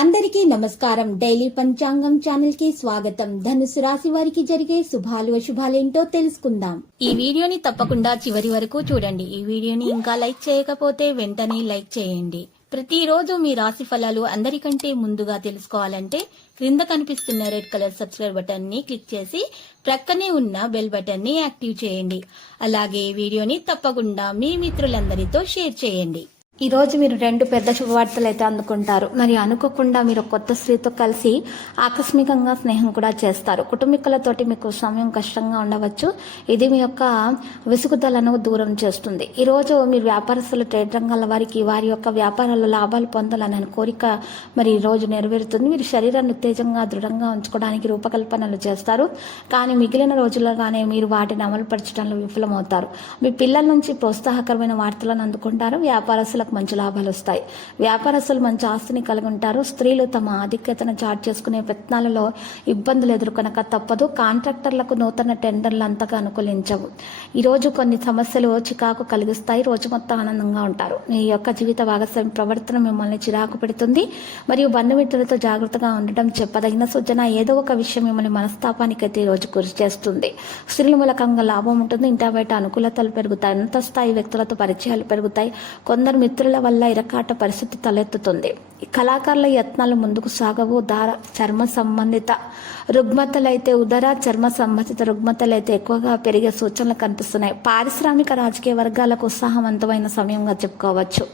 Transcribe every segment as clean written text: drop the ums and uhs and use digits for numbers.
అందరికీ నమస్కారం. డైలీ పంచాంగం ఛానల్ కి స్వాగతం. ధనుసు రాశి వారికి జరిగే శుభాలు అశుభాలేంటో తెలుసుకుందాం. ఈ వీడియోని తప్పకుండా చివరి వరకు చూడండి. ఈ వీడియోని ఇంకా లైక్ చేయకపోతే వెంటనే లైక్ చేయండి. ప్రతిరోజు మీ రాశి ఫలాలు అందరికంటే ముందుగా తెలుసుకోవాలంటే క్రింద కనిపిస్తున్న రెడ్ కలర్ సబ్స్క్రైబ్ బటన్ ని క్లిక్ చేసి ప్రక్కనే ఉన్న బెల్ బటన్ ని యాక్టివ్ చేయండి. అలాగే వీడియోని తప్పకుండా మీ మిత్రులందరితో షేర్ చేయండి. ఈ రోజు మీరు రెండు పెద్ద శుభవార్తలు అయితే అందుకుంటారు. మరి అనుకోకుండా మీరు కొత్త స్త్రీతో కలిసి ఆకస్మికంగా స్నేహం కూడా చేస్తారు. కుటుంబీకులతోటి మీకు సమయం కష్టంగా ఉండవచ్చు. ఇది మీ యొక్క విసుగుదలను దూరం చేస్తుంది. ఈ రోజు మీరు వ్యాపారస్తులు, ట్రేడ్ రంగాల వారికి వారి యొక్క వ్యాపారాల్లో లాభాలు పొందాలనే కోరిక మరి ఈ రోజు నెరవేరుతుంది. మీరు శరీరాన్ని ఉత్తేజంగా దృఢంగా ఉంచుకోవడానికి రూపకల్పనలు చేస్తారు. కానీ మిగిలిన రోజుల్లోగానే మీరు వాటిని అమలుపరచడంలో విఫలమవుతారు. మీ పిల్లల నుంచి ప్రోత్సాహకరమైన వార్తలను అందుకుంటారు. వ్యాపారస్తుల మంచి లాభాలు వస్తాయి. వ్యాపారస్తులు మంచి ఆస్తిని కలిగి ఉంటారు. స్త్రీలు తమ ఆధిక్యతను చాటు చేసుకునే ప్రయత్నాలలో ఇబ్బందులు ఎదుర్కొనక తప్పదు. కాంట్రాక్టర్లకు నూతన టెండర్లు అంతగా అనుకూలించవు. ఈరోజు కొన్ని సమస్యలు చికాకు కలిగిస్తాయి. రోజు మొత్తం ఆనందంగా ఉంటారు. మీ యొక్క జీవిత భాగస్వామి ప్రవర్తన మిమ్మల్ని చిరాకు పెడుతుంది. మరియు బంధుమిత్రులతో జాగ్రత్తగా ఉండటం చెప్పదగిన సూచన. ఏదో ఒక విషయం మిమ్మల్ని మనస్తాపానికైతే ఈ రోజు గురి చేస్తుంది. స్త్రీల మూలకంగా లాభం ఉంటుంది. ఇంటా బయట అనుకూలతలు పెరుగుతాయి. ఉన్నత స్థాయి వ్యక్తులతో పరిచయాలు పెరుగుతాయి. కొందరు మిత్రుల వల్ల ఇరకాట పరిస్థితి తలెత్తుతుంది. కళాకారుల యత్నాలు ముందుకు సాగవు. ఉదర చర్మ సంబంధిత రుగ్మతలైతే చర్మ సంబంధిత రుగ్మతలైతే ఎక్కువగా పెరిగే సూచనలు కనిపిస్తున్నాయి. పారిశ్రామిక రాజకీయ వర్గాలకు ఉత్సాహవంతమైన సమయంగా చెప్పుకోవచ్చు.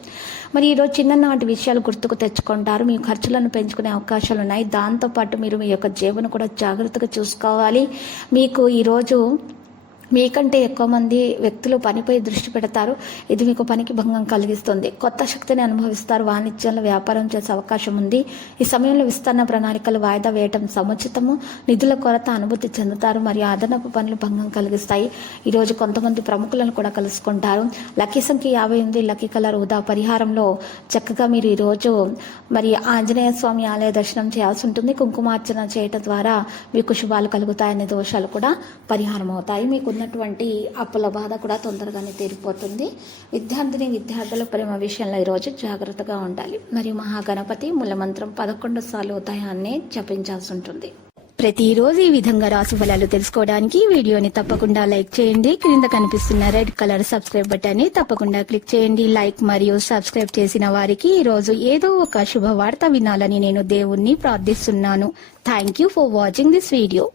మరి ఈరోజు చిన్ననాటి విషయాలు గుర్తుకు తెచ్చుకుంటారు. మీ ఖర్చులను పెంచుకునే అవకాశాలు ఉన్నాయి. దాంతోపాటు మీరు మీ యొక్క జేబును కూడా జాగ్రత్తగా చూసుకోవాలి. మీకు ఈరోజు మీకంటే ఎక్కువ మంది వ్యక్తులు పనిపై దృష్టి పెడతారు. ఇది మీకు పనికి భంగం కలిగిస్తుంది. కొత్త శక్తిని అనుభవిస్తారు. వాణిజ్యంలో వ్యాపారం చేసే అవకాశం ఉంది. ఈ సమయంలో విస్తరణ ప్రణాళికలు వాయిదా వేయటం సముచితము. నిధుల కొరత అనుభూతి చెందుతారు. మరియు అదనపు పనులు భంగం కలిగిస్తాయి. ఈరోజు కొంతమంది ప్రముఖులను కూడా కలుసుకుంటారు. లక్కీ సంఖ్య 58. లక్కీ కలర్ ఊదా. పరిహారంలో చక్కగా మీరు ఈరోజు మరి ఆంజనేయ స్వామి ఆలయ దర్శనం చేయాల్సి ఉంటుంది. కుంకుమార్చన చేయటం ద్వారా మీకు శుభాలు కలుగుతాయనే దోషాలు కూడా పరిహారం అవుతాయి. మీకు ఉన్నటువంటి అప్పుల బాధ కూడా తొందరగానే తీరిపోతుంది. విద్యార్థుల ప్రేమ విషయంలో ఈరోజు జాగ్రత్తగా ఉండాలి. మరియు మహాగణపతి మూలమంత్రం 11 సార్లు ఉదయాన్నే జపించాల్సి ఉంటుంది. ప్రతిరోజు ఈ విధంగా రాశి ఫలాలు తెలుసుకోవడానికి వీడియోని తప్పకుండా లైక్ చేయండి. క్రింద కనిపిస్తున్న రెడ్ కలర్ సబ్స్క్రైబ్ బటన్ ని తప్పకుండా క్లిక్ చేయండి. లైక్ మరియు సబ్స్క్రైబ్ చేసిన వారికి ఈ రోజు ఏదో ఒక శుభవార్త వినాలని నేను దేవుణ్ణి ప్రార్థిస్తున్నాను. Thank you for watching this video.